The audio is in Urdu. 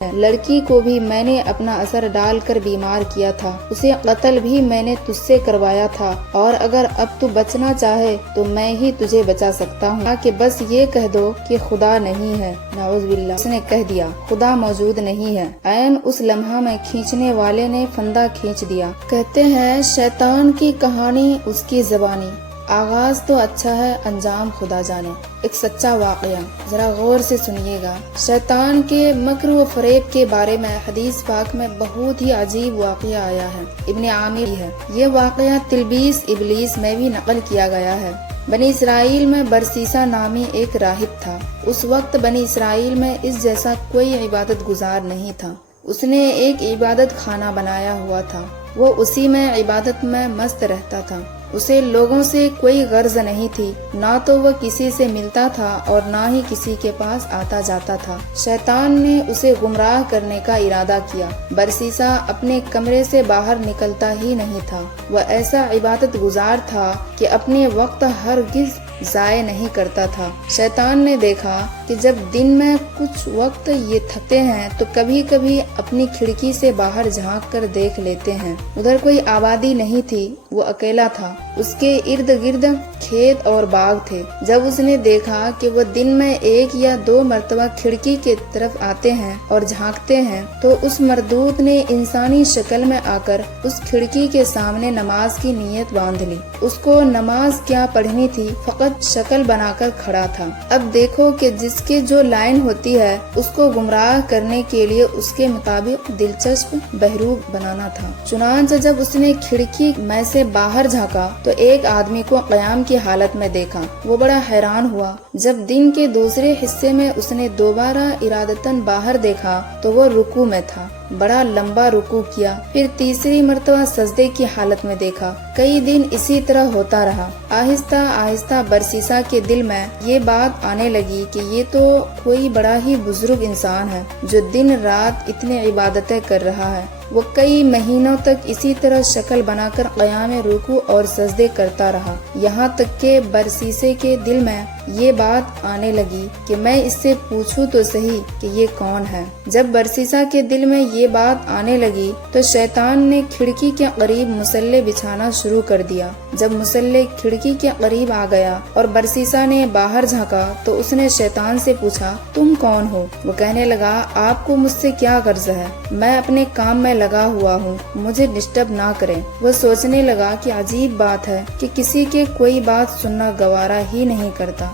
لڑکی کو بھی میں نے اپنا اثر ڈال کر بیمار کیا تھا، اسے قتل بھی میں نے تجھ سے کروایا تھا، اور اگر اب تو بچنا چاہے تو میں ہی تجھے بچا سکتا ہوں، کہ بس یہ کہہ دو کہ خدا نہیں ہے۔ نعوذ باللہ۔ اس نے کہہ دیا خدا موجود نہیں ہے۔ عین اس لمحہ میں کھینچنے والے نے فندہ کھینچ دیا۔ کہتے ہیں شیطان کی کہانی اس کی زبانی، آغاز تو اچھا ہے انجام خدا جانے۔ ایک سچا واقعہ، ذرا غور سے سنیے گا۔ شیطان کے مکر و فریب کے بارے میں حدیث پاک میں بہت ہی عجیب واقعہ آیا ہے، ابن عامر ہے۔ یہ واقعہ تلبیس ابلیس میں بھی نقل کیا گیا ہے۔ بنی اسرائیل میں برسیسا نامی ایک راہب تھا۔ اس وقت بنی اسرائیل میں اس جیسا کوئی عبادت گزار نہیں تھا۔ اس نے ایک عبادت خانہ بنایا ہوا تھا، وہ اسی میں عبادت میں مست رہتا تھا۔ اسے لوگوں سے کوئی غرض نہیں تھی، نہ تو وہ کسی سے ملتا تھا اور نہ ہی کسی کے پاس آتا جاتا تھا۔ شیطان نے اسے گمراہ کرنے کا ارادہ کیا۔ برسیسا اپنے کمرے سے باہر نکلتا ہی نہیں تھا۔ وہ ایسا عبادت گزار تھا کہ اپنے وقت ہرگز ضائع نہیں کرتا تھا۔ شیطان نے دیکھا کہ جب دن میں کچھ وقت یہ تھکتے ہیں تو کبھی کبھی اپنی کھڑکی سے باہر جھانک کر دیکھ لیتے ہیں۔ ادھر کوئی آبادی نہیں تھی، وہ اکیلا تھا۔ اس کے ارد گرد کھیت اور باغ تھے۔ جب اس نے دیکھا کہ وہ دن میں 1 یا 2 مرتبہ کھڑکی کی طرف آتے ہیں اور جھانکتے ہیں تو اس مردود نے انسانی شکل میں آ کر اس کھڑکی کے سامنے نماز کی نیت باندھ لی۔ اس کو نماز کیا پڑھنی تھی، فقط شکل بنا کر کھڑا تھا۔ اب دیکھو کہ جس کے جو لائن ہوتی ہے اس کو گمراہ کرنے کے لیے اس کے مطابق دلچسپ بہروپ بنانا تھا۔ چنانچہ جب اس نے کھڑکی میں سے باہر جھانکا تو ایک آدمی کو قیام کی حالت میں دیکھا۔ وہ بڑا حیران ہوا۔ جب دن کے دوسرے حصے میں اس نے دوبارہ ارادتاً باہر دیکھا تو وہ رکوع میں تھا۔ بڑا لمبا رکوع کیا، پھر تیسری مرتبہ سجدے کی حالت میں دیکھا۔ کئی دن اسی طرح ہوتا رہا۔ آہستہ آہستہ برسیسا کے دل میں یہ بات آنے لگی کہ یہ تو کوئی بڑا ہی بزرگ انسان ہے جو دن رات اتنی عبادتیں کر رہا ہے۔ وہ کئی مہینوں تک اسی طرح شکل بنا کر قیام رکوع اور سجدے کرتا رہا، یہاں تک کہ برسیسے کے دل میں یہ بات آنے لگی کہ میں اس سے پوچھوں تو صحیح کہ یہ کون ہے۔ جب برسیسا کے دل میں یہ بات آنے لگی تو شیطان نے کھڑکی کے قریب مصلے بچھانا شروع کر دیا۔ جب مصلے کھڑکی کے قریب آ گیا اور برسیسا نے باہر جھانکا تو اس نے شیطان سے پوچھا تم کون ہو؟ وہ کہنے لگا آپ کو مجھ سے کیا غرض ہے؟ میں اپنے کام میں لگا ہوا ہوں، مجھے ڈسٹرب نہ کریں۔ وہ سوچنے لگا کہ عجیب بات ہے کہ کسی کے کوئی بات سننا گوارا ہی نہیں کرتا۔